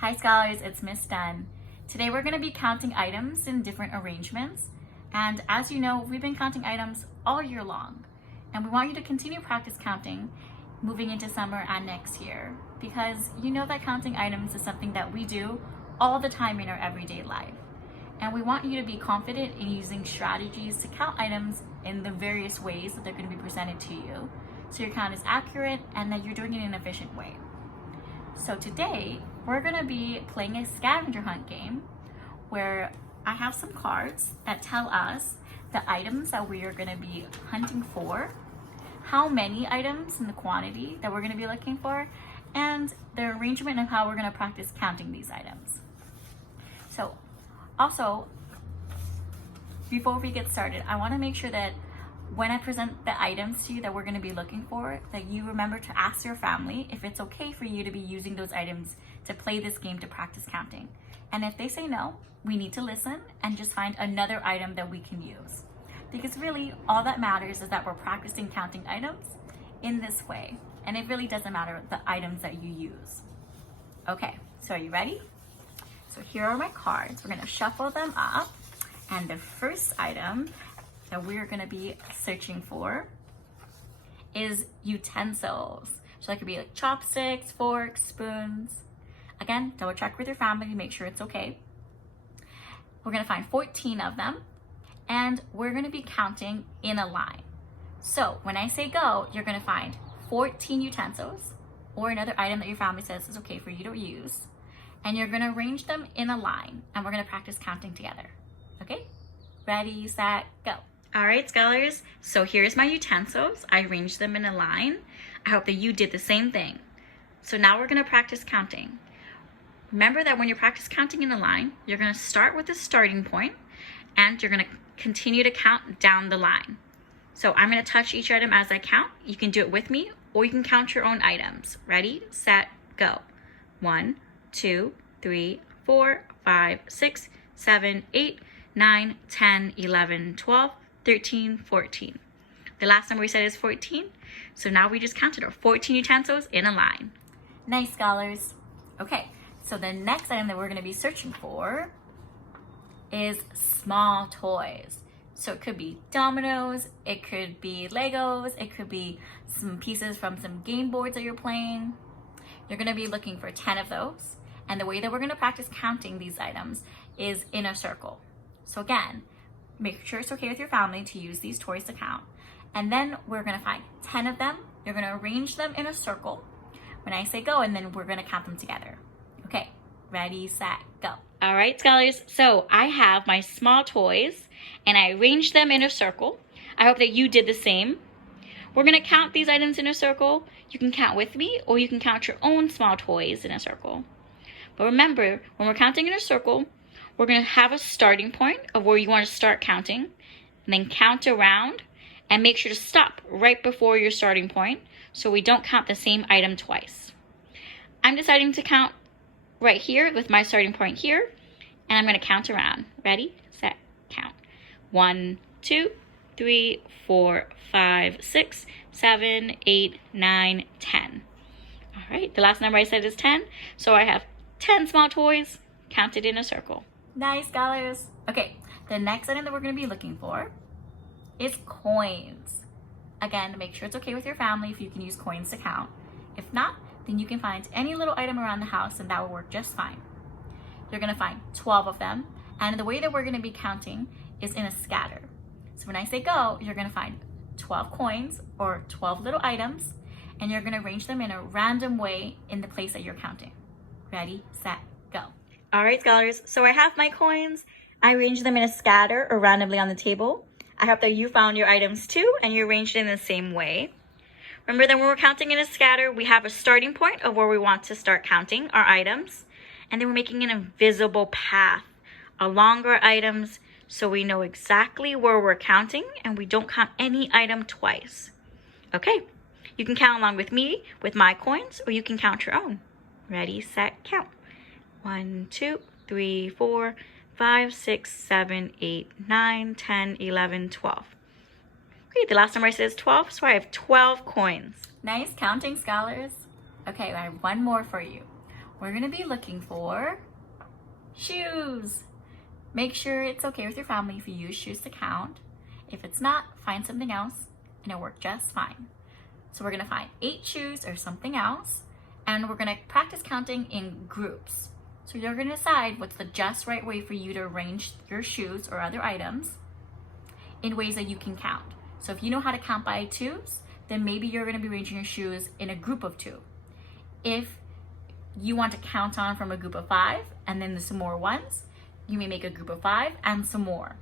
Hi scholars, it's Miss Dunn. Today we're going to be counting items in different arrangements. And as you know, we've been counting items all year long. And we want you to continue practice counting moving into summer and next year. Because you know that counting items is something that we do all the time in our everyday life. And we want you to be confident in using strategies to count items in the various ways that they're going to be presented to you. So your count is accurate and that you're doing it in an efficient way. So today, we're gonna be playing a scavenger hunt game where I have some cards that tell us the items that we are gonna be hunting for, how many items and the quantity that we're gonna be looking for, and the arrangement of how we're gonna practice counting these items. So also, before we get started, I wanna make sure that when I present the items to you that we're going to be looking for, that you remember to ask your family if it's okay for you to be using those items to play this game to practice counting. And if they say no, we need to listen and just find another item that we can use. Because really, all that matters is that we're practicing counting items in this way. And it really doesn't matter the items that you use. Okay, so are you ready? So here are my cards. We're going to shuffle them up. And the first item that we're gonna be searching for is utensils. So that could be like chopsticks, forks, spoons. Again, double check with your family to make sure it's okay. We're gonna find 14 of them and we're gonna be counting in a line. So when I say go, you're gonna find 14 utensils or another item that your family says is okay for you to use. And you're gonna arrange them in a line and we're gonna practice counting together. Okay? Ready, set, go. All right, scholars, so here's my utensils. I arranged them in a line. I hope that you did the same thing. So now we're gonna practice counting. Remember that when you practice counting in a line, you're gonna start with the starting point and you're gonna continue to count down the line. So I'm gonna touch each item as I count. You can do it with me or you can count your own items. Ready, set, go. 1, 2, 3, 4, 5, 6, 7, 8, 9, 10, 11, 12, 13, 14. The last number we said is 14. So now we just counted our 14 utensils in a line. Nice, scholars. Okay, so the next item that we're gonna be searching for is small toys. So it could be dominoes, it could be Legos, it could be some pieces from some game boards that you're playing. You're gonna be looking for 10 of those. And the way that we're gonna practice counting these items is in a circle. So again, make sure it's okay with your family to use these toys to count. And then we're gonna find 10 of them. You're gonna arrange them in a circle when I say go, and then we're gonna count them together. Okay, ready, set, go. All right, scholars, so I have my small toys and I arranged them in a circle. I hope that you did the same. We're gonna count these items in a circle. You can count with me or you can count your own small toys in a circle. But remember, when we're counting in a circle, we're gonna have a starting point of where you wanna start counting, and then count around, and make sure to stop right before your starting point so we don't count the same item twice. I'm deciding to count right here with my starting point here, and I'm gonna count around. Ready, set, count. 1, 2, 3, 4, 5, 6, 7, 8, 9, 10. All right, the last number I said is 10, so I have 10 small toys counted in a circle. Nice, scholars. Okay, the next item that we're going to be looking for is coins. Again, make sure it's okay with your family if you can use coins to count. If not, then you can find any little item around the house and that will work just fine. You're going to find 12 of them, and the way that we're going to be counting is in a scatter. So when I say go, you're going to find 12 coins or 12 little items, and you're going to arrange them in a random way in the place that you're counting. Ready, set, go. All right, scholars, so I have my coins. I arranged them in a scatter or randomly on the table. I hope that you found your items too and you arranged it in the same way. Remember that when we're counting in a scatter, we have a starting point of where we want to start counting our items. And then we're making an invisible path along our items so we know exactly where we're counting and we don't count any item twice. Okay, you can count along with me with my coins or you can count your own. Ready, set, count. 1, 2, 3, 4, 5, 6, 7, 8, 9, 10, 11, 12. Great, the last number I said is 12, so I have 12 coins. Nice counting, scholars. Okay, I have one more for you. we're gonna be looking for shoes. Make sure it's okay with your family if you use shoes to count. If it's not, find something else and it'll work just fine. So we're gonna find 8 shoes or something else, and we're gonna practice counting in groups. So you're gonna decide what's the just right way for you to arrange your shoes or other items in ways that you can count. So if you know how to count by 2s, then maybe you're gonna be arranging your shoes in a group of 2. If you want to count on from a group of 5 and then some more 1s, you may make a group of 5 and some more.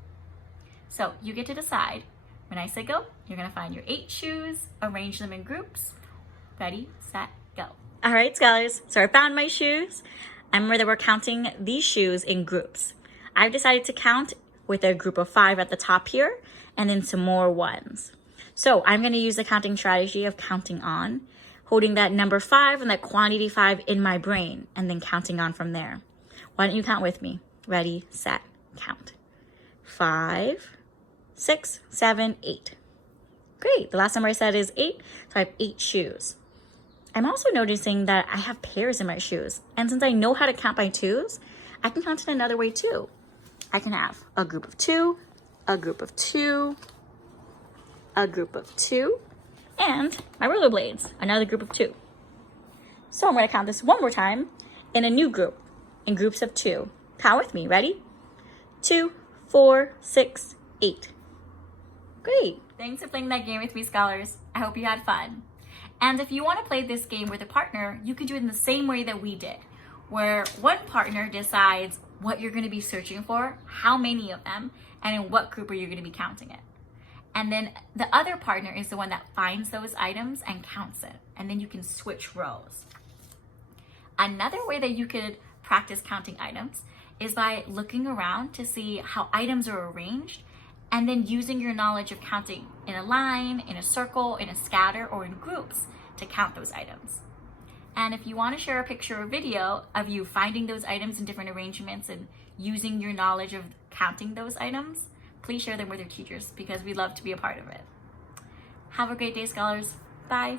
So you get to decide. When I say go, you're gonna find your 8 shoes, arrange them in groups. Ready, set, go. All right, scholars, so I found my shoes. I remember that we're counting these shoes in groups. I've decided to count with a group of 5 at the top here, and then some more 1s. So I'm gonna use the counting strategy of counting on, holding that number 5 and that quantity 5 in my brain, and then counting on from there. Why don't you count with me? Ready, set, count. 5, 6, 7, 8. Great, the last number I said is 8, so I have 8 shoes. I'm also noticing that I have pairs in my shoes, and since I know how to count by 2s, I can count in another way too. I can have a group of 2, a group of 2, a group of 2, and my rollerblades, another group of 2. So I'm gonna count this one more time in a new group, in groups of 2. Count with me, ready? 2, 4, 6, 8. Great. Thanks for playing that game with me, scholars. I hope you had fun. And if you want to play this game with a partner, you can do it in the same way that we did, where one partner decides what you're going to be searching for, how many of them, and in what group are you going to be counting it. And then the other partner is the one that finds those items and counts it. And then you can switch roles. Another way that you could practice counting items is by looking around to see how items are arranged, and then using your knowledge of counting in a line, in a circle, in a scatter, or in groups to count those items. And if you want to share a picture or video of you finding those items in different arrangements and using your knowledge of counting those items, please share them with your teachers because we'd love to be a part of it. Have a great day, scholars. Bye.